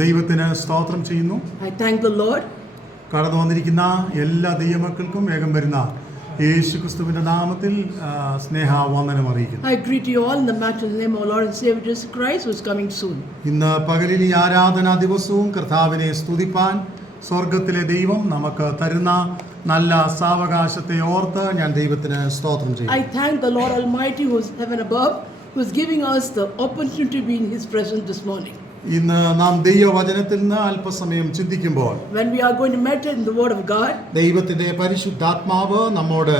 ദൈവത്തിന് സ്തോത്രം ചെയ്യുന്നു. I thank the Lord. കടന്നു വന്നിരിക്കുന്ന എല്ലാ ദൈവമക്കൾക്കും വേഗം വരുന്ന യേശുക്രിസ്തുവിന്റെ നാമത്തിൽ സ്നേഹവന്ദനം അറിയിക്കുന്നു. I greet you all in the matchless name of our Lord and Savior Jesus Christ, who is coming soon. ഇന്ന് പകലിൽ ഈ ആരാധനാ ദിവസവും കർത്താവിനെ സ്തുതിപ്പാൻ സ്വർഗത്തിലെ ദൈവം നമുക്ക് തരുന്ന നല്ല സാവകാശത്തെ ഓർത്ത് ഞാൻ ദൈവത്തിന് സ്തോത്രം ചെയ്യുന്നു. I thank the Lord Almighty, who is heaven above, who is giving us the opportunity to be in His presence this morning. ഇന്ന് നാം ദൈവവചനത്തിൽ നിന്ന് അല്പസമയം ചിന്തിക്കുമ്പോൾ When we are going to meditate in the Word of God, ദൈവത്തിന്റെ പരിശുദ്ധാത്മാവ് നമ്മോട്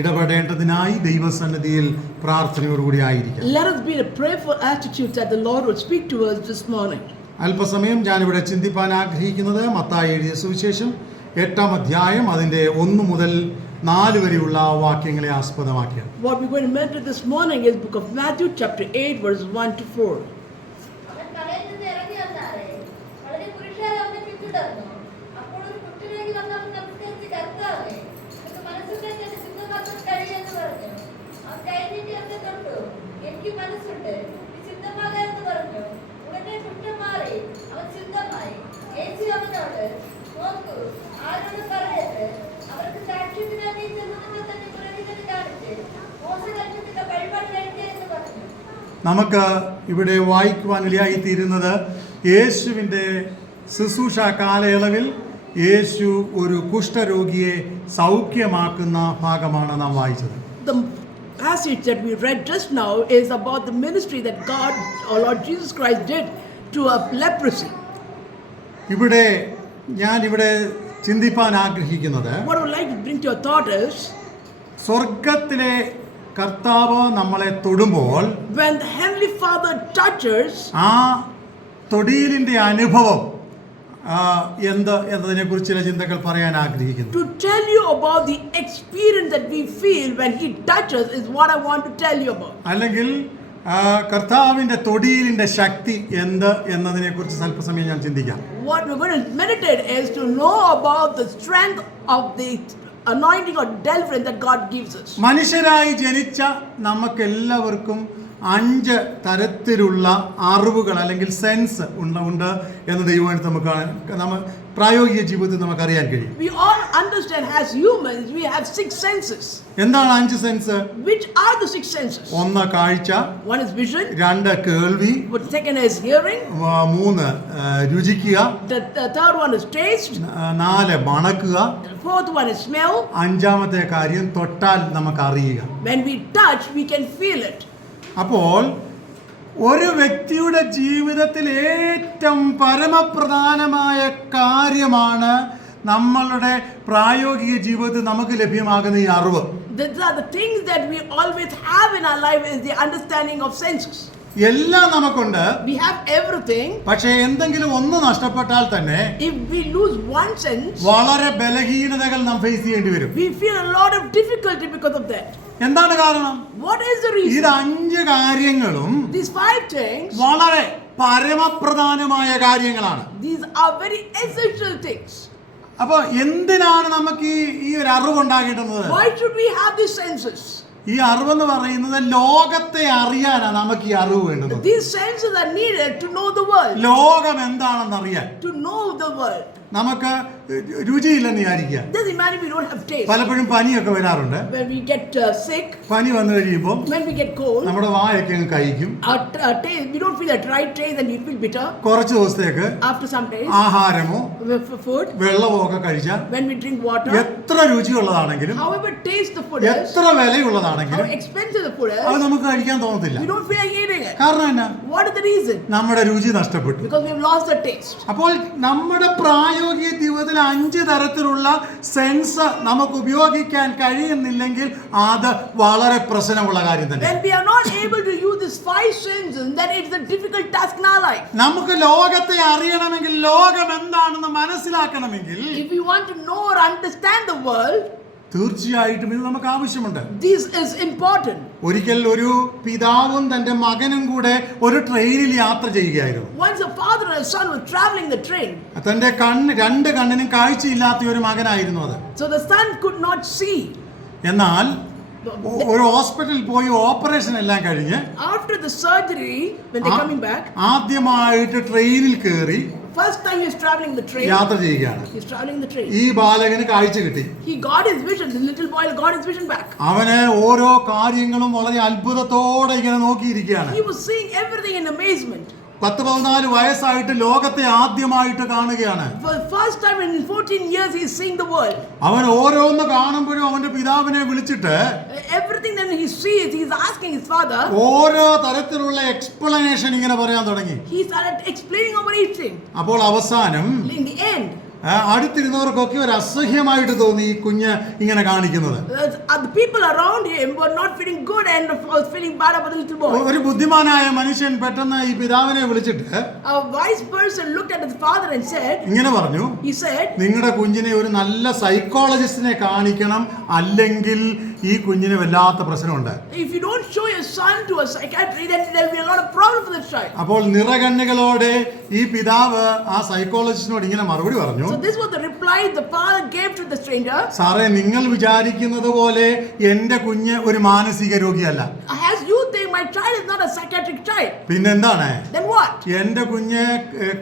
ഇടപെടേണ്ടതിനായി ദൈവസന്നിധിയിൽ പ്രാർത്ഥനയോടുകൂടി ആയിരിക്കും. let us be in a prayerful attitude that the Lord would speak to us this morning. അല്പസമയം ഞാനിവിടെ ചിന്തിപ്പാൻ ആഗ്രഹിക്കുന്നത് മത്തായി എഴുതിയ സുവിശേഷം 8-ാം അധ്യായം അതിന്റെ 1 മുതൽ 4 വരെയുള്ള വാക്യങ്ങളെ ആസ്പദമാക്കിയാണ്. What we're going to meditate this morning is book of Matthew chapter 8 verses 1 to 4. നമുക്ക് ഇവിടെ വായിക്കുവാനിടയായി തീരുന്നത് യേശുവിൻ്റെ ശുശ്രൂഷ കാലയളവിൽ യേശു ഒരു കുഷ്ഠരോഗിയെ സൗഖ്യമാക്കുന്ന ഭാഗമാണ് നാം വായിച്ചത്. The passage that we read just now is about the ministry that God, our Lord Jesus Christ, did to a leprosy. ഇവിടെ ചിന്തിപ്പാൻ ആഗ്രഹിക്കുന്നത് What I would like to bring to your thought is, സ്വർഗത്തിലെ കർത്താവ് നമ്മളെ തൊടുമ്പോൾ when the Heavenly Father touches, ആ തൊടിയിലിന്റെ അനുഭവം എന്നതിനെ കുറിച്ച് ചില ചിന്തകൾ പറയാൻ ആഗ്രഹിക്കുന്നു. to tell you about the experience that we feel when He touches is what I want to tell you about. അല്ലെങ്കിൽ കർത്താവിന്റെ തൊടിയിലിന്റെ ശക്തി എന്നതിനെ കുറിച്ച് സ്വല്പസമയം ഞാൻ ചിന്തിക്കാം. What we're going to meditate is to know about the strength of the anointing or deliverance that God gives us. മനുഷ്യരായി ജനിച്ച നമുക്കെല്ലാവർക്കും 5 തരത്തിലുള്ള അറിവുകൾ അല്ലെങ്കിൽ സെൻസ് ഉണ്ട് എന്ന് ദൈവമായിട്ട് നമുക്ക് പ്രായോഗിക ജീവിതത്തിൽ നമുക്ക് അറിയാൻ കഴിയും. We all understand as humans we have 6 senses. എന്താണ് 5 sense? Which are the 6 senses? 1 കാഴ്ച, 1 is vision, 2 കേൾവി, the second is hearing, 3 രുചിക്കുക, the third one is taste, 4 മണക്കുക, the fourth one is smell, 5-ാമത്തെ കാര്യം തൊട്ടാൽ നമുക്ക് അറിയുക. when we touch we can feel it. അപ്പോൾ ഒരു വ്യക്തിയുടെ ജീവിതത്തിൽ ഏറ്റവും പരമപ്രധാനമായ കാര്യമാണ് നമ്മളുടെ പ്രായോഗിക ജീവിതത്തിൽ നമുക്ക് ലഭ്യമാകുന്ന ഈ അറിവ്. These are the things that we always have in our life, is the understanding of senses. എല്ലാം നമുക്കുണ്ട്. We have everything. പക്ഷേ എന്തെങ്കിലും ഒന്ന് നഷ്ടപ്പെട്ടാൽ തന്നെ If we lose one sense, വളരെ ബലഹീനതകൾ നാം ഫേസ് ചെയ്യേണ്ടി വരും. we feel a lot of difficulty because of that. എന്താണ് കാരണം? What is the reason? ഇത് 5 കാര്യങ്ങളും These 5 things, വളരെ പരമപ്രധാനമായ കാര്യങ്ങളാണ്. these are very essential things. അപ്പൊ എന്തിനാണ് നമുക്ക് ഈ ഒരു അറിവ് ഉണ്ടാകേണ്ടത്? Why should we have these senses? ഈ അറിവെന്ന് പറയുന്നത് ലോകത്തെ അറിയാനാണ് നമുക്ക് ഈ അറിവ് വേണ്ടത്. These senses are needed to know the world. ലോകം എന്താണെന്ന് അറിയാൻ. To know the world. നമുക്ക് രുചിയില്ലെന്ന് വിചാരിക്കുക. Just imagine we don't have taste. പലപ്പോഴും പനിയൊക്കെ വരാറുണ്ട്. When we get sick, പനി വന്നു കഴിയുമ്പോൾ when we get cold, നമ്മുടെ വായൊക്കെ അങ്ങ് കഴിക്കും. our taste, we don't feel that right taste and we feel bitter. കുറച്ച് ദിവസത്തേക്ക് After some days, ആഹാരമോ food, വെള്ളമോ ഒക്കെ കഴിച്ചാൽ when we drink water, എത്ര രുചിയുള്ളതാണെങ്കിലും however taste the food is, എത്ര വിലയുള്ളതാണെങ്കിലും how expensive the food is, അത് നമുക്ക് കഴിക്കാൻ തോന്നത്തില്ല. we don't feel like eating it. കാരണം എന്നാ? What is the reason? നമ്മുടെ രുചി നഷ്ടപ്പെട്ടു. Because we have lost the taste. അപ്പോൾ നമ്മുടെ പ്രായോഗിക ജീവിതത്തിൽ 5 തരത്തിലുള്ള സെൻസ് നമുക്ക് ഉപയോഗിക്കാൻ കഴിയുന്നില്ലെങ്കിൽ അത് വളരെ പ്രശ്നമുള്ള കാര്യം തന്നെ. When we are not able to use these 5 senses, then it's a difficult task in our life. നമുക്ക് ലോകത്തെ അറിയണമെങ്കിൽ, ലോകം എന്താണെന്ന് മനസ്സിലാക്കണമെങ്കിൽ, If we want to know or understand the world, തീർച്ചയായിട്ടും ഇത് നമുക്ക് ആവശ്യമുണ്ട്. this is important. ഒരിക്കൽ ഒരു പിതാവും തന്റെ മകനും കൂടെ ഒരു ട്രെയിനിൽ യാത്ര ചെയ്യുകയായിരുന്നു. Once a father and a son were traveling the train. തന്റെ 2 കണ്ണിനും കാഴ്ചയില്ലാത്ത ഒരു മകനായിരുന്നു അത്. So the son could not see. എന്നാൽ ഒരു ഹോസ്പിറ്റലിൽ പോയി ഓപ്പറേഷൻ എല്ലാം കഴിഞ്ഞ് After the surgery, when they're coming back, ആദ്യമായിട്ട് ട്രെയിനിൽ കയറി first time he's traveling the train. യാത്ര ചെയ്യുകയാണ്. He's traveling the train. ഈ ബാലകന് കാഴ്ച കിട്ടി. He got his vision. The little boy got his vision back. അവന് ഓരോ കാര്യങ്ങളും വളരെ അത്ഭുതത്തോടെ ഇങ്ങനെ നോക്കിയിരിക്കുകയാണ്. He was seeing everything in amazement. 14 വയസ്സായിട്ട് ലോകത്തെ ആദ്യമായിട്ട് കാണുകയാണ്. For the first time in 14 years, he's seeing the world. അവൻ ഓരോന്ന് കാണുമ്പോഴും അവന്റെ പിതാവിനെ വിളിച്ചിട്ട് Everything that he sees, he's asking his father. ഓരോ തരത്തിലുള്ള എക്സ്പ്ലനേഷൻ ഇങ്ങനെ പറയാൻ തുടങ്ങി. He started explaining over everything. അപ്പോൾ അവസാനം In the end, അടുത്തിരുന്നവർക്കൊക്കെ ഒരു അസഹ്യമായിട്ട് തോന്നി ഈ കുഞ്ഞ് ഇങ്ങനെ കാണിക്കുന്നത്. the people around him were not feeling good and was feeling bad about the little boy. ഒരു ബുദ്ധിമാനായ മനുഷ്യൻ പെട്ടെന്ന് ഈ പിതാവിനെ വിളിച്ചിട്ട് A wise person looked at his father and said, ഇങ്ങനെ പറഞ്ഞു, he said, നിങ്ങളുടെ കുഞ്ഞിനെ ഒരു നല്ല സൈക്കോളജിസ്റ്റിനെ കാണിക്കണം, അല്ലെങ്കിൽ ഈ കുഞ്ഞിന് വല്ലാത്ത പ്രശ്നമുണ്ട്. if you don't show your son to a psychiatrist, then there will be a lot of problem for the child. അപ്പോൾ നിറകണ്ണുകളോടെ ഈ പിതാവ് ആ സൈക്കോളജിസ്റ്റിനോട് ഇങ്ങനെ മറുപടി പറഞ്ഞു. So this was the reply the father gave to the stranger. സാറേ, നിങ്ങൾ വിചാരിക്കുന്നത് പോലെ എന്റെ കുഞ്ഞ് ഒരു മാനസിക രോഗിയല്ല. As you think, my child is not a psychiatric child. പിന്നെന്താണ്? Then what? എന്റെ കുഞ്ഞ്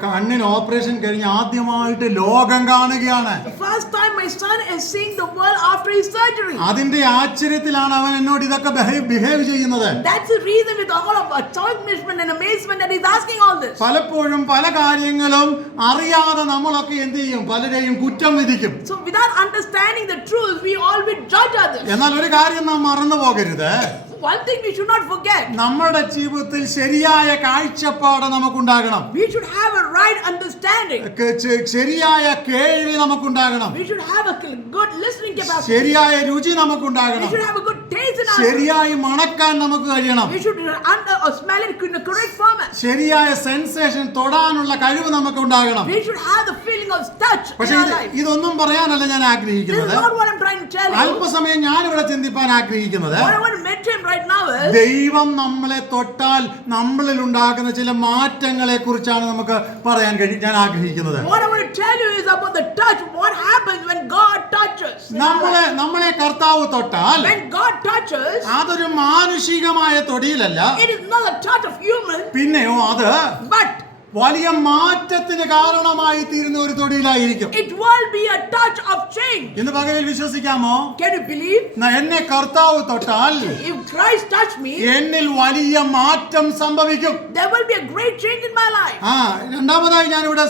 കണ്ണിന് ഓപ്പറേഷൻ കഴിഞ്ഞ് ആദ്യമായിട്ട് ലോകം കാണുകയാണ്. The first time my son is seeing the world after his surgery. അതിന്റെ ആശ്ചര്യത്തിലാണ് അവൻ എന്നോട് ഇതൊക്കെ ബിഹേവ് ചെയ്യുന്നത്. That's the reason with all of astonishment and amazement that he's asking all this. പലപ്പോഴും പല കാര്യങ്ങളും അറിയാതെ നമ്മളൊക്കെ എന്ത് ചെയ്യും? പലരെയും കുറ്റം വിധിക്കും. So without understanding the truth, we always judge others. എന്നാൽ ഒരു കാര്യം നാം മറന്നു പോകരുത്. One thing we should not forget. നമ്മുടെ ജീവിതത്തിൽ ശരിയായ കാഴ്ചപ്പാട് നമുക്കുണ്ടാകണം. We should have a right understanding. ശരിയായ കേൾവി നമുക്കുണ്ടാകണം. We should have a good listening capacity. ശരിയായ രുചി We നമുക്കുണ്ടാകണം. should have a good taste in our ശരിയായി മണക്കാൻ നമുക്ക് കഴിയണം. We should smell it in the correct format. ശരിയായ സെൻസേഷൻ തൊടാനുള്ള കഴിവ് നമുക്ക് ഉണ്ടാകണം. We should have the feeling of touch in പക്ഷേ our life. ഇതൊന്നും പറയാനല്ല ഞാൻ This is ആഗ്രഹിക്കുന്നത്. not what I'm trying to tell you. അല്പസമയം ഞാൻ ഇവിടെ ചിന്തിപ്പാൻ ആഗ്രഹിക്കുന്നത്, What I want to mention right now is ദൈവം നമ്മളെ തൊട്ടാൽ നമ്മളിൽ ഉണ്ടാകുന്ന ചില മാറ്റങ്ങളെ കുറിച്ചാണ് നമുക്ക് പറയാൻ ഞാൻ ആഗ്രഹിക്കുന്നത്. what I want to tell you is about the touch. What happens when God touches? നമ്മളെ കർത്താവ് തൊട്ടാൽ When God touches, അതൊരു മാനുഷികമായ തൊടിയിലല്ല, it is not a touch of human, പിന്നെയോ അത് but വലിയ മാറ്റത്തിന് കാരണമായി തീരുന്ന ഒരു തൊടിയിലായിരിക്കും. it will be a touch of change. ഇന്ന് പകലിൽ വിശ്വസിക്കാമോ? Can you believe? എന്നെ കർത്താവ് തൊട്ടാൽ If Christ touch me, എന്നിൽ വലിയ മാറ്റം സംഭവിക്കും. there will be a great change in my life. രണ്ടാമതായി ഞാൻ ഇവിടെ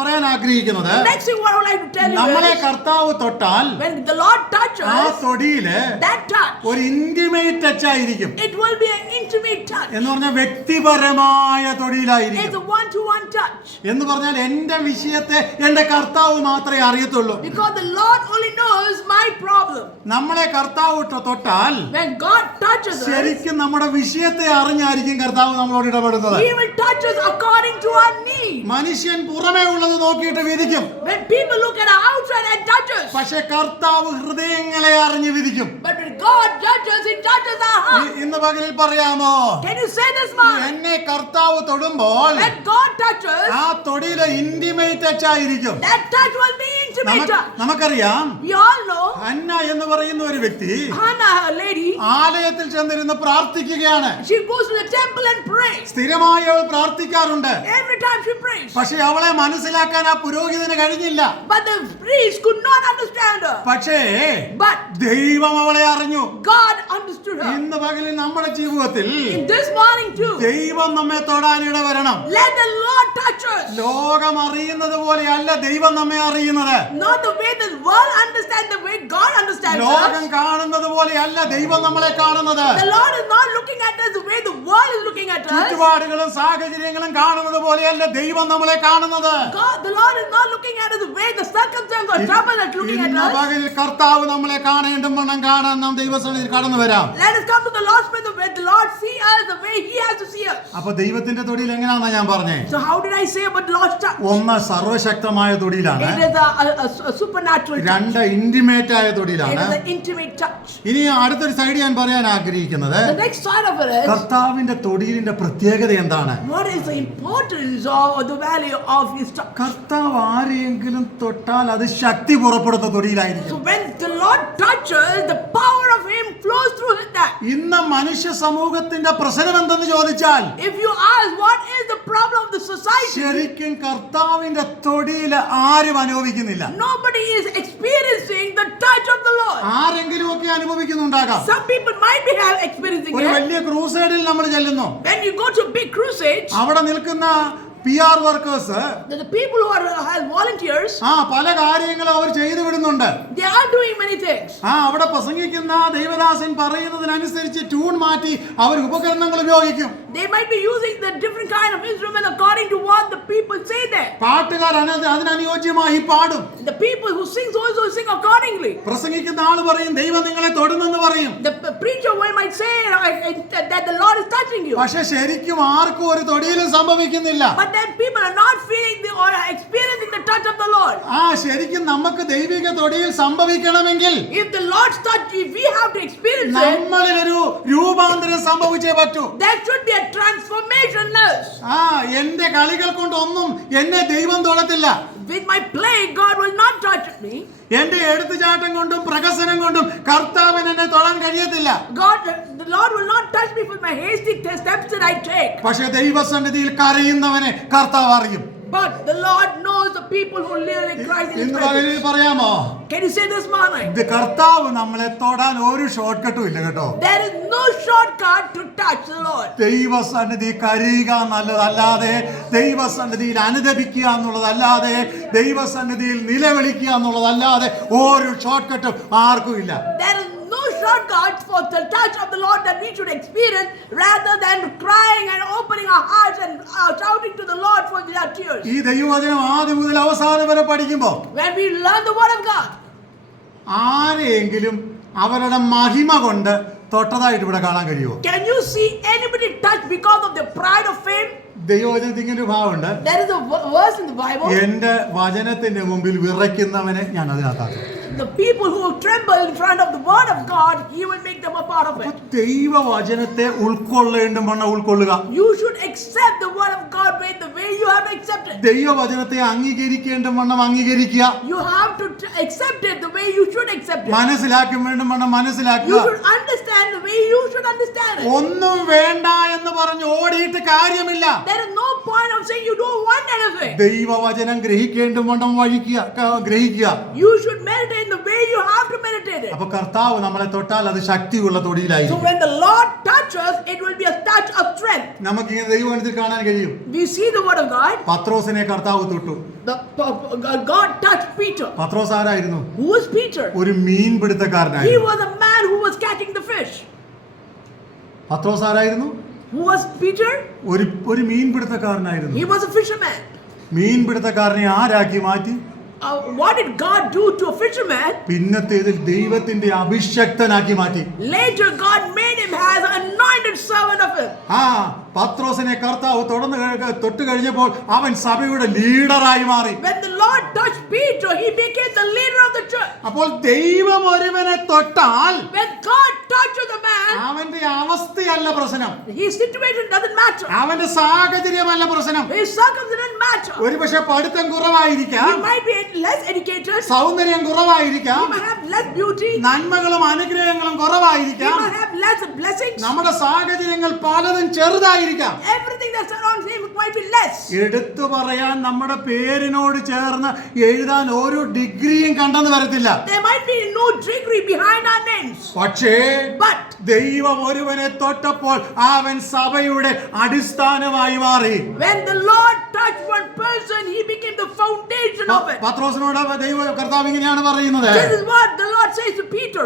പറയാൻ ആഗ്രഹിക്കുന്നത്, Next thing what I would like to tell you നമ്മളെ is, കർത്താവ് തൊട്ടാൽ when the Lord ആ touches, തൊടിയില് that touch, ഒരു ഇന്റിമേറ്റ് ടച്ച് ആയിരിക്കും. it will be an intimate touch. എന്ന് പറഞ്ഞാൽ വ്യക്തിപരമായ It's തൊടിയിലായിരിക്കും. a one-to-one touch. എന്ന് പറഞ്ഞാൽ എന്റെ വിഷയത്തെ എന്റെ കർത്താവ് മാത്രമേ അറിയത്തുള്ളൂ. Because the Lord only knows my problem. നമ്മളെ കർത്താവ് തൊട്ടാൽ When God touches us, ശരിക്കും നമ്മുടെ വിഷയത്തെ അറിഞ്ഞായിരിക്കും കർത്താവ് നമ്മളോട് ഇടപെടുന്നത്. He will touch us according to our need. മനുഷ്യൻ പുറമേ ഉള്ളത് നോക്കിയിട്ട് വിധിക്കും. When people look at our outside and touch us, പക്ഷെ കർത്താവ് ഹൃദയങ്ങളെ അറിഞ്ഞ് വിധിക്കും. but when God judges, He judges our heart. ഇന്ന് പകലിൽ പറയാമോ? Can you say this, man? എന്നെ കർത്താവ് തൊടുമ്പോൾ When God touches, ആ തൊടിയിലെ ഇന്റിമേറ്റ് ടച്ച് ആയിരിക്കും. that touch will be intimate touch. നമുക്കറിയാം, We all know ഹന്ന എന്ന് പറയുന്ന ഒരു വ്യക്തി Hannah, a lady, ആലയത്തിൽ ചെന്നിരുന്ന് പ്രാർത്ഥിക്കുകയാണ്. she goes to the temple and prays. സ്ഥിരമായി അവൾ പ്രാർത്ഥിക്കാറുണ്ട്. Every time she prays. പക്ഷെ അവളെ മനസ്സിലാക്കാൻ ആ പുരോഹിതന് കഴിഞ്ഞില്ല. But the priest could not understand her. പക്ഷേ But ദൈവം അവളെ അറിഞ്ഞു. God understood her. ഇന്ന് പകലിൽ നമ്മുടെ ജീവിതത്തിൽ In this morning too, ദൈവം നമ്മെ തൊടാനിട വരണം. let the Lord touch us. ലോകം അറിയുന്നത് പോലെയല്ല ദൈവം നമ്മെ അറിയുന്നത്. Not the way the world understands, the way God understands ലോകം us. കാണുന്നത് പോലെയല്ല ദൈവം നമ്മളെ കാണുന്നത്. The Lord is not looking at us the way the world is looking at us. ചുറ്റുപാടുകളും സാഹചര്യങ്ങളും കാണുന്നത് പോലെയല്ല ദൈവം നമ്മളെ കാണുന്നത്. The Lord is not looking at us the way the circumstance or trouble is looking at ഇന്ന് us. പകലിൽ കർത്താവ് നമ്മളെ കാണേണ്ടും വണ്ണം കാണാൻ നാം ദൈവസന്നിധിയിൽ കടന്നു വരാം. Let us come to the Lord's presence where the Lord see us the way He has to see us. അപ്പൊ ദൈവത്തിന്റെ തൊടിയിൽ എങ്ങനെയാണെന്നാ ഞാൻ പറഞ്ഞേ? So how did I say about the Lord's touch. ഒന്ന് സർവശക്തമായ തൊടിയിലാണ്, It is a supernatural touch. രണ്ട് intimate ആയ തൊടിയിലാണ്. It is an intimate touch. ഇനി അടുത്തൊരു side ഞാൻ പറയാൻ ആഗ്രഹിക്കുന്നത്, The next side of it is, കർത്താവിന്റെ തൊടിയിലിന്റെ പ്രത്യേകത എന്താണ്? what is the importance of the value of his touch? കർത്താവ് ആരെയെങ്കിലും തൊട്ടാൽ അത് ശക്തി പുറപ്പെടുത്ത തൊടിയിലായിരിക്കും. So when the Lord touches, the power of him flows through that. ഇന്ന് മനുഷ്യ സമൂഹത്തിന്റെ പ്രശ്നം എന്തെന്ന് ചോദിച്ചാൽ, If you ask what is the problem of the society, ശരിക്കും കർത്താവിന്റെ തൊടിയിൽ ആരും അനുഭവിക്കുന്നില്ല. nobody is experiencing the touch of the Lord. ആരെങ്കിലും ഒക്കെ അനുഭവിക്കുന്നുണ്ടാകാം. Some people might be experiencing ഒരു it. വലിയ ക്രൂസൈഡിൽ നമ്മൾ ചെല്ലുന്നു, When you go to big crusades, അവിടെ നിൽക്കുന്ന PR workers the people who are volunteers, പല കാര്യങ്ങളും അവർ ചെയ്തു വിടുന്നുണ്ട്. they are doing many things. അവിടെ പ്രസംഗിക്കുന്ന ദൈവദാസൻ പറയുന്നതിനനുസരിച്ച് ട്യൂൺ മാറ്റി അവർ ഉപകരണങ്ങൾ ഉപയോഗിക്കും. They might be using the different kind of instrument according to what the people say there. പാട്ടുകാർ അതിനനുയോജ്യമായി പാടും. The people who sing also sing accordingly. പ്രസംഗിക്കുന്ന ആൾ പറയും ദൈവം നിങ്ങളെ തൊടുന്നെന്ന് പറയും. The preacher might say that the Lord is touching you. പക്ഷെ ശരിക്കും ആർക്കും ഒരു തൊടിയിലും സംഭവിക്കുന്നില്ല. But then people are not feeling or experiencing the touch of the Lord. ശരിക്കും നമുക്ക് ദൈവിക തൊടിയിൽ സംഭവിക്കണമെങ്കിൽ, If the Lord's touch, if we have to experience it, നമ്മളിൽ ഒരു രൂപാന്തരം സംഭവിച്ചേ പറ്റൂ. there should be a transformation. എന്റെ കളികൾ കൊണ്ടൊന്നും എന്നെ ദൈവം തൊടത്തില്ല. With my play, God will not touch me. എന്റെ എടുത്തുചാട്ടം കൊണ്ടും പ്രകസനം കൊണ്ടും കർത്താവിന് എന്നെ തൊടാൻ കഴിയത്തില്ല. The Lord will not touch me with my hasty steps that I take. പക്ഷേ ദൈവസന്നിധിയിൽ കരയുന്നവനെ കർത്താവ് അറിയും. But the Lord knows the people who live in Christ in His ഇന്ന് presence. പറയാമോ, Can you say this morning? ഇത് കർത്താവ് നമ്മളെ തൊടാൻ ഒരു ഷോർട്ട് കട്ടും ഇല്ല കേട്ടോ. There is no shortcut to touch the Lord. ദൈവസന്നിധി കരയുക എന്നുള്ളതല്ലാതെ, ദൈവസന്നിധിയിൽ അനുദപിക്കുക എന്നുള്ളതല്ലാതെ, ദൈവസന്നിധിയിൽ നിലവിളിക്കുക എന്നുള്ളതല്ലാതെ ഒരു ഷോർട്ട് കട്ടും ആർക്കും ഇല്ല. There is no shortcut for the touch of the Lord that we should experience, rather than crying and opening our hearts and shouting to the Lord for their tears. ഈ ദൈവവചനം ആദ്യം മുതൽ അവസാനം വരെ പഠിക്കുമ്പോൾ When we learn the word of God, ആരെയെങ്കിലും അവരുടെ മഹിമ കൊണ്ട് തൊട്ടതായിട്ട് ഇവിടെ കാണാൻ കഴിയുമോ? can you see anybody touched because of the pride of fame? ദൈവവചനത്തിൽ ഇങ്ങനെ ഒരു ഭാവമുണ്ട്, There is a verse in the Bible. എന്റെ വചനത്തിന്റെ മുമ്പിൽ വിറയ്ക്കുന്നവനെ ഞാൻ അതിനകത്താക്കും. The people who tremble in front of the word of God, He will make them a part of it. ദൈവവചനത്തെ ഉൾക്കൊള്ളേണ്ടുമെന്ന് ഉൾക്കൊള്ളുക. You should accept the word of God the way you have accepted. ദൈവവചനത്തെ അംഗീകരിക്കേണ്ടുമെന്ന് അംഗീകരിക്കുക. You have to accept it the way you should accept it. മനസ്സിലാക്കും വേണ്ടുമെന്ന് You മനസ്സിലാക്കുക. should understand the way you should understand it. ഒന്നും വേണ്ട എന്ന് പറഞ്ഞ് ഓടിയിട്ട് കാര്യമില്ല. There is no point of saying you don't want anything. ദൈവവചനം ഗ്രഹിക്കേണ്ടുമെന്നും ഗ്രഹിക്കുക. You should meditate in the way you have to meditate it. അപ്പൊ കർത്താവ് നമ്മളെ തൊട്ടാൽ അത് ശക്തിയുള്ള So തൊടിയിലായിരിക്കും. when the Lord touches, it will be a touch of strength. നമുക്കിങ്ങനെ ദൈവവചനത്തിൽ കാണാൻ കഴിയും. We see the word of God. പത്രോസിനെ കർത്താവ് തൊട്ടു. God touched Peter. പത്രോസ് ആരായിരുന്നു? Who was Peter? ഒരു മീൻ He പിടുത്തക്കാരനായിരുന്നു. was a man who was catching the fish. പത്രോസ് ആരായിരുന്നു? Who was Peter? ഒരു മീൻ പിടുത്തക്കാരനായിരുന്നു. He was a fisherman. മീൻ പിടുത്തക്കാരനെ ആരാക്കി മാറ്റി? What did God do to a fisherman? പിന്നത്തേതിൽ ദൈവത്തിന്റെ അഭിഷക്തനാക്കി മാറ്റി. Later God made him as an anointed servant of him. പത്രോസിനെ കർത്താവ് തൊട്ട് കഴിഞ്ഞപ്പോൾ അവൻ സഭയുടെ ലീഡറായി മാറി. When the Lord touched Peter, he became the leader of the church. അപ്പോൾ ദൈവം ഒരുവനെ തൊട്ടാൽ When God touches a man, അവന്റെ അവസ്ഥയല്ല പ്രശ്നം, his situation doesn't matter. അവന്റെ സാഹചര്യമല്ല പ്രശ്നം. His circumstances don't matter. ഒരുപക്ഷെ പഠിത്തം കുറവായിരിക്കാം, He might be less educated. സൗന്ദര്യം കുറവായിരിക്കാം, He might have less beauty. നന്മകളും അനുഗ്രഹങ്ങളും He കുറവായിരിക്കാം, might have less blessings. നമ്മുടെ സാഹചര്യങ്ങൾ പലതും ചെറുതായിരിക്കാം. Everything that surrounds him might be less. എടുത്തു പറയാൻ നമ്മുടെ പേരിനോട് ചേർന്ന് എഴുതാൻ ഒരു ഡിഗ്രിയും കണ്ടെന്ന് വരത്തില്ല. There might be no degree behind our names. പക്ഷേ But ദൈവം ഒരുവനെ തൊട്ടപ്പോൾ അവൻ സഭയുടെ അടിസ്ഥാനമായി മാറി. when the Lord touched one person, he became the foundation of it. പത്രോസിനോട് കർത്താവ് ഇങ്ങനെയാണ് പറയുന്നത്, This is what the Lord says to Peter.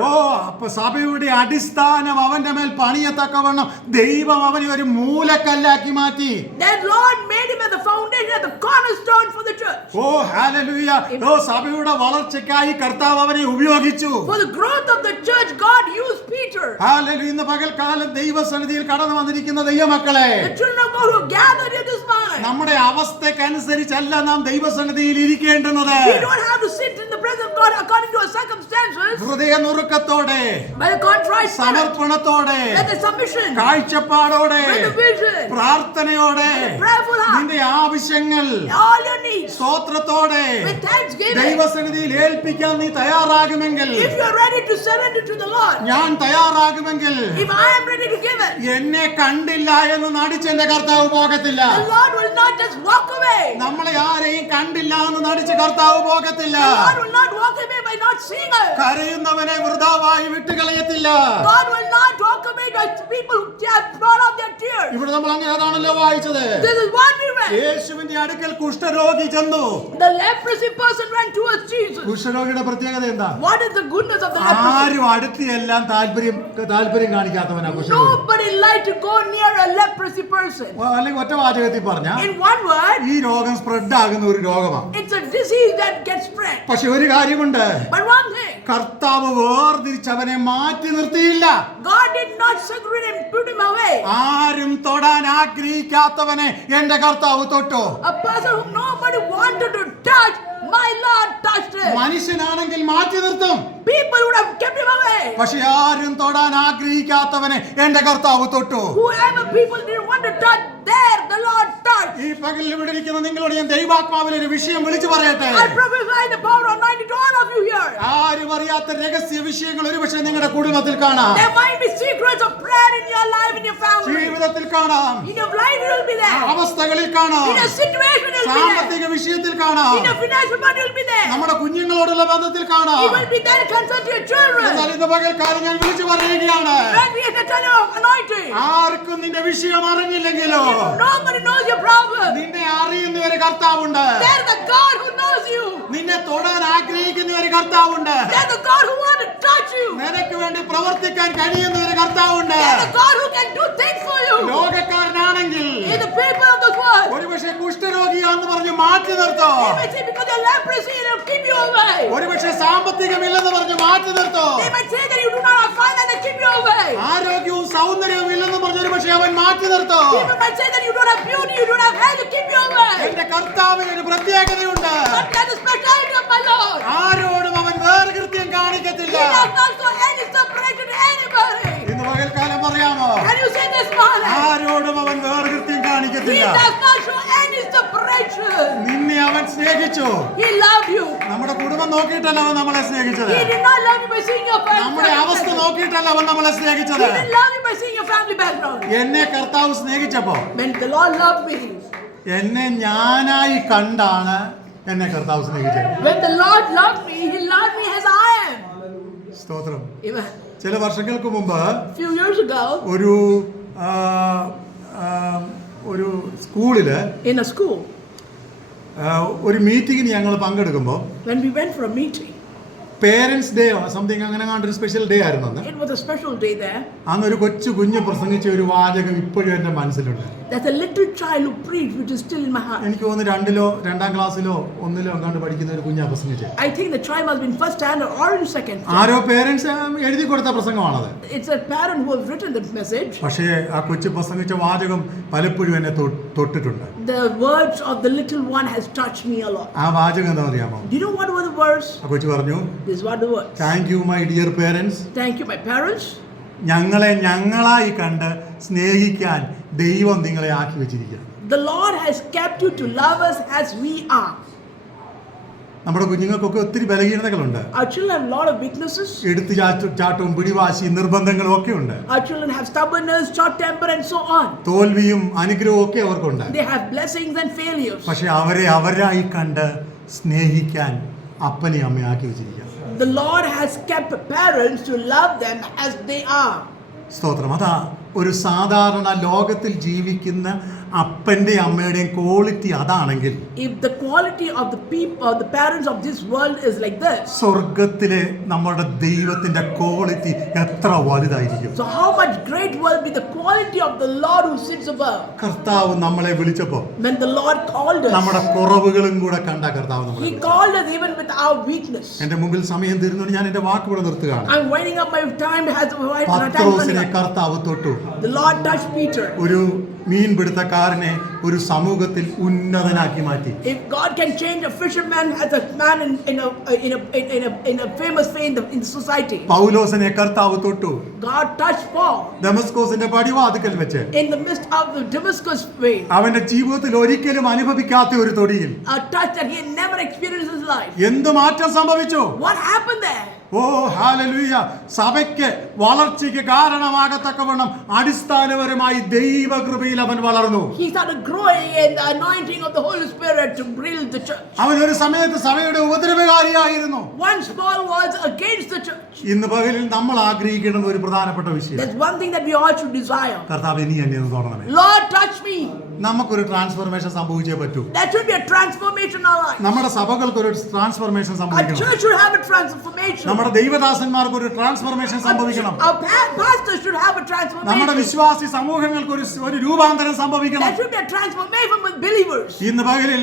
അപ്പൊ സഭയുടെ അടിസ്ഥാനം അവന്റെ മേൽ പണിയത്തക്കവണ്ണം ദൈവം അവനെ ഒരു മൂലക്കല്ലാക്കി മാറ്റി. That Lord made him as the foundation, as the cornerstone cornerstone for the church. ഓ ഹല്ലേലൂയ. ഓ സഭയുടെ വളർച്ചയ്ക്കായി കർത്താവ് അവനെ ഉപയോഗിച്ചു. For the growth of the church, God used Peter. Hallelujah. ഇന്ന് പകൽക്കാലം ദൈവസന്നിധിയിൽ കടന്നു വന്നിരിക്കുന്ന ദൈവമക്കളെ, The children of God who gathered here this morning. നമ്മുടെ അവസ്ഥക്കനുസരിച്ചല്ല നാം ദൈവസന്നിധിയിൽ ഇരിക്കേണ്ടുന്നത്. We don't have to sit in the presence of God according to our circumstances. ഹൃദയനുറുക്കത്തോടെ, By a contrite spirit, സമർപ്പണത്തോടെ, with a submission, കാഴ്ചപ്പാടോടെ, with a vision, പ്രാർത്ഥനയോടെ, with a prayerful heart, നിന്റെ ആവശ്യങ്ങൾ all your needs, സ്തോത്രത്തോടെ with thanksgiving. ദൈവസന്നിധിയിൽ ഏൽപ്പിക്കാൻ നീ തയ്യാറാകുമെങ്കിൽ, If you are ready to surrender to the Lord, ഞാൻ തയ്യാറാകുമെങ്കിൽ, if I am ready to give it, എന്നെ കണ്ടില്ല എന്ന് നടിച്ച് എന്റെ കർത്താവ് പോകത്തില്ല. the Lord will not just walk away. നമ്മളെ ആരെയും കണ്ടില്ല എന്ന് നടിച്ച് കർത്താവ് പോകത്തില്ല. The Lord will not walk away by not seeing us. കരയുന്നവനെ വൃഥാവായി വിട്ടുകളയത്തില്ല. God will not walk away by people who have brought out their tears. ഇവിടെ നമ്മൾ അങ്ങനെ അതാണല്ലോ വായിച്ചത്. This is what we read. യേശുവിന്റെ അടുക്കൽ കുഷ്ഠരോഗി ചെന്നു. The leprosy person went towards Jesus. കുഷ്ഠരോഗിയുടെ പ്രത്യേകത എന്താ? What is the goodness of the leprosy? ആരും അടുത്തെല്ലാം താല്പര്യം കാണിക്കാത്തവനാ കുഷ്ഠരോഗി. Nobody liked to go near a leprosy person. അല്ലെങ്കിൽ ഒറ്റ വാചകത്തിൽ പറഞ്ഞ In one word, ഈ രോഗം സ്പ്രെഡ് ആകുന്ന ഒരു രോഗമാണ്. it's a disease that gets spread. പക്ഷെ ഒരു കാര്യമുണ്ട്, But one thing, കർത്താവ് വേർതിരിച്ചവനെ മാറ്റി നിർത്തിയില്ല. God did not separate him, put him away. ആരും തൊടാൻ ആഗ്രഹിക്കാത്തവനെ എന്റെ കർത്താവ് തൊട്ടു. A person whom nobody wanted to touch, my Lord touched him. മനുഷ്യനാണെങ്കിൽ മാറ്റി നിർത്തും. People would have kept him away. പക്ഷെ ആരും തൊടാൻ ആഗ്രഹിക്കാത്തവനെ എന്റെ കർത്താവ് തൊട്ടു. Whoever people didn't want to touch, there the Lord touched. ഈ പകലിൽ ഇവിടെ ഇരിക്കുന്ന നിങ്ങളോട് ഞാൻ ദൈവാത്മാവിൽ ഒരു വിഷയം വിളിച്ചു പറയട്ടെ. I prophesy the power of 90 to all of you here. ആരും അറിയാത്ത രഹസ്യ വിഷയങ്ങൾ ഒരുപക്ഷെ നിങ്ങളുടെ കുടുംബത്തിൽ കാണാം, There might be secrets of prayer in your life, in your family. ജീവിതത്തിൽ കാണാം, In your life it will be there. അവസ്ഥകളിൽ കാണാം, In a situation it will be there. സാമ്പത്തിക വിഷയത്തിൽ കാണാം, In a financial matter it will be there. നമ്മുടെ കുഞ്ഞുങ്ങളോടുള്ള ബന്ധത്തിൽ കാണാം. It will be there concerned to your children. എന്നാൽ ഇന്ന് പകൽക്കാലം ഞാൻ വിളിച്ചു പറയുകയാണ്, When we are telling of anointing, ആർക്കും നിന്റെ വിഷയം അറിഞ്ഞില്ലെങ്കിലോ nobody knows your problem. നിന്നെ അറിയുന്ന ഒരു കർത്താവുണ്ട്. There is the God who knows you. നിന്നെ തൊടാൻ ആഗ്രഹിക്കുന്ന ഒരു കർത്താവുണ്ട്. There is the God who wants to touch you. നിനക്ക് വേണ്ടി പ്രവർത്തിക്കാൻ കഴിയുന്ന ഒരു കർത്താവുണ്ട്. There is the God who can do things for you. ലോകക്കാരനാണെങ്കിൽ In the people of this world, ഒരുപക്ഷെ കുഷ്ഠരോഗിയാന്ന് പറഞ്ഞ് മാറ്റി നിർത്തോ, they may say because of leprosy it will keep you away. ഒരുപക്ഷെ സാമ്പത്തികമില്ലെന്ന് പറഞ്ഞ് മാറ്റി നിർത്തോ, They might say that you do not have finance and keep you away. ആരോഗ്യവും സൗന്ദര്യവും ഇല്ലെന്ന് പറഞ്ഞ് ഒരുപക്ഷെ അവൻ മാറ്റി നിർത്തോ. People might say that you don't have beauty, you don't have health to keep you away. എന്റെ കർത്താവിന് ഒരു പ്രത്യേകതയുണ്ട്. But there is speciality of my Lord. ആരോടും അവൻ വേർകൃത്യം കാണിക്കത്തില്ല. He does not show any separation to anybody. ഇന്ന് പകൽക്കാലം പറയാമോ, Can you say this morning? ആരോടും അവൻ വേർകൃത്യം He കാണിക്കത്തില്ല. does not show any separation. നിന്നെ അവൻ സ്നേഹിച്ചു. He loved you. നമ്മുടെ കുടുംബം നോക്കിയിട്ടല്ല അവൻ നമ്മളെ സ്നേഹിച്ചത്. He did not love you by seeing your നമ്മുടെ അവസ്ഥ family. നോക്കിയിട്ടല്ല അവൻ നമ്മളെ He സ്നേഹിച്ചത്. didn't love you by seeing your family background. എന്നെ കർത്താവ് സ്നേഹിച്ചപ്പോ When the Lord loved me, എന്നെ ഞാനായി കണ്ടാണ് എന്നെ കർത്താവ് സ്നേഹിച്ചത്. when the Lord loved me, He loved me as I am. സ്തോത്രം. Amen. ചില വർഷങ്ങൾക്ക് മുമ്പ് Few years ago, ഒരു സ്കൂളില് in a school, ഒരു മീറ്റിങ്ങിന് ഞങ്ങൾ പങ്കെടുക്കുമ്പോൾ when we went for a meeting, parents day something അങ്ങനെ ഒരു സ്പെഷ്യൽ ഡേ ആയിരുന്നു അന്ന്. it was a special day there. അന്ന് ഒരു കൊച്ചു കുഞ്ഞ് പ്രസംഗിച്ച ഒരു വാചകം ഇപ്പോഴും എൻ്റെ മനസ്സിലുണ്ട്. There's a little child who preached, which is still in my heart. എനിക്ക് തോന്നുന്നു 2ാം ക്ലാസ്സിലോ 1ിലോ എങ്ങാണ്ട് പഠിക്കുന്ന ഒരു കുഞ്ഞാ പ്രസംഗിച്ചത്. I think the child must be in first standard or in second standard. Arrow parents എഴുതി കൊടുത്ത പ്രസംഗമാണത്. It's a parent who has written the message. പക്ഷേ ആ കൊച്ചു പ്രസംഗിച്ച വാചകം പലപ്പോഴും എന്നെ തൊട്ടിട്ടുണ്ട്. The words of the little one has touched me a lot. ആ വാചകം എന്താ അറിയാമോ? Do you know what were the words? ആ കൊച്ചു പറഞ്ഞു, This is what the words. Thank you my dear parents. Thank you, my parents. ഞങ്ങളെ ഞങ്ങളായി കണ്ട് സ്നേഹിക്കാൻ ദൈവം നിങ്ങളെ ആക്കി വെച്ചിരിക്കുക. The Lord has kept you to love us as we are. നമ്മുടെ കുഞ്ഞുങ്ങൾക്കൊക്കെ ഒത്തിരി ബലഹീനതകളുണ്ട്. Our children have a lot of weaknesses. എടുത്തു ചാട്ടവും പിടിവാശി നിർബന്ധങ്ങളും ഒക്കെ ഉണ്ട്. Our children have stubbornness, short temper, and so on. തോൽവിയും അനുഗ്രഹവും ഒക്കെ അവർക്കുണ്ട്. They have blessings and failures. പക്ഷെ അവരെ അവരായി കണ്ട് സ്നേഹിക്കാൻ അപ്പനെ അമ്മയെ ആക്കി വെച്ചിരിക്കുക. The Lord has kept parents to love them as they are. സ്തോത്രം. അതാ ഒരു സാധാരണ ലോകത്തിൽ ജീവിക്കുന്ന അപ്പൻ്റെയും അമ്മയുടെയും ക്വാളിറ്റി അതാണെങ്കിൽ, if the quality of the people, the parents of this world is like this, സ്വർഗത്തിലെ നമ്മുടെ ദൈവത്തിന്റെ ക്വാളിറ്റി എത്ര വലുതായിരിക്കും. so how much great will be the quality of the Lord who sits above. കർത്താവ് നമ്മളെ വിളിച്ചപ്പോ When the Lord called us, നമ്മുടെ കുറവുകളും കൂടെ കണ്ട കർത്താവ് നമ്മളെ He വിളിച്ചു. called us even with our weakness. എന്റെ മുമ്പിൽ സമയം തീരുന്നുണ്ട്, ഞാൻ എന്റെ വാക്കുകൂടെ നിർത്തുകയാണ്. I'm winding up my time. പത്രോസിനെ കർത്താവ് തൊട്ടു. The Lord touched Peter. ഒരു മീൻപിടുത്തക്കാരനെ ഒരു സമൂഹത്തിൽ ഉന്നതനാക്കി മാറ്റി. If God can change a fisherman as a man in a famous way in the society, പൗലോസിനെ കർത്താവ് തൊട്ടു. God touched Paul ദമസ്കോസിന്റെ പടിവാതിക്കൽ വെച്ച്. in the midst of the Damascus way. അവന്റെ ജീവിതത്തിൽ ഒരിക്കലും അനുഭവിക്കാത്ത ഒരു തൊടിയിൽ A touch that he had never experienced in his life. എന്ത് മാറ്റം സംഭവിച്ചു? What happened there? ഓ ഹല്ലേലൂയ! സഭയ്ക്ക് വളർച്ചയ്ക്ക് കാരണമാകത്തക്കവണ്ണം അടിസ്ഥാനപരമായി ദൈവകൃപയിൽ അവൻ വളർന്നു. He started growing in the anointing of the Holy Spirit to build the church. അവൻ ഒരു സമയത്ത് സഭയുടെ ഉപദ്രവകാരിയായിരുന്നു. Once Paul was against the church. ഇന്ന് പകലിൽ നമ്മൾ ആഗ്രഹിക്കുന്ന ഒരു പ്രധാനപ്പെട്ട വിഷയം, There's one thing that we all should desire. കർത്താവ് ഇനി എന്നെ ഒന്ന് തൊടണമേ. Lord, touch me. നമുക്കൊരു ട്രാൻസ്ഫോർമേഷൻ സംഭവിച്ചേ പറ്റൂ. There should be a transformation in our life. നമ്മുടെ സഭകൾക്ക് ഒരു ട്രാൻസ്ഫോർമേഷൻ Our സംഭവിക്കണം. church should have a transformation. നമ്മുടെ ദൈവദാസന്മാർക്ക് ഒരു ട്രാൻസ്ഫോർമേഷൻ സംഭവിക്കണം. Our pastors should have a നമ്മുടെ transformation. വിശ്വാസി സമൂഹങ്ങൾക്ക് ഒരു രൂപാന്തരം സംഭവിക്കണം. There should be a transformation with believers. ഇന്ന് പകലിൽ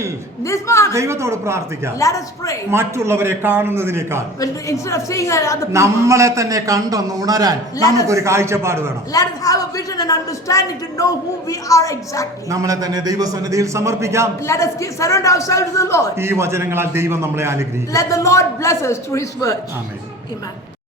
This morning, ദൈവത്തോട് പ്രാർത്ഥിക്കാം. let us pray. മറ്റുള്ളവരെ കാണുന്നതിനേക്കാൾ Instead of seeing other people, നമ്മളെ തന്നെ കണ്ടൊന്ന് ഉണരാൻ നമുക്കൊരു കാഴ്ചപ്പാട് വേണം. let us have a vision and understanding to know who we are exactly. നമ്മളെ തന്നെ ദൈവസന്നിധിയിൽ സമർപ്പിക്കാം. Let us surrender ourselves to the Lord. ഈ വചനങ്ങളാൽ ദൈവം നമ്മളെ അനുഗ്രഹിക്കും. Let the Lord bless us through His word. Amen. Amen.